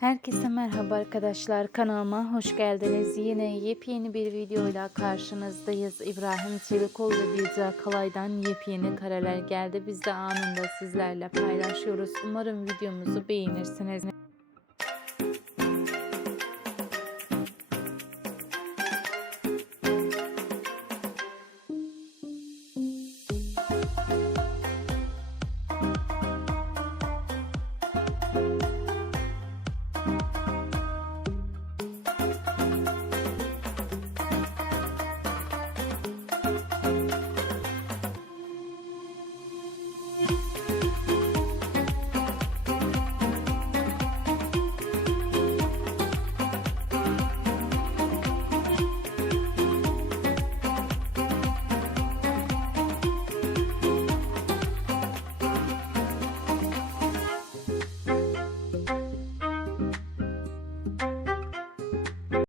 Herkese merhaba arkadaşlar kanalıma hoş geldiniz. Yine yepyeni bir videoyla karşınızdayız. İbrahim Çelikol ve Gülce Kalay'dan yepyeni kareler geldi. Biz de anında sizlerle paylaşıyoruz. Umarım videomuzu beğenirsiniz. Bye.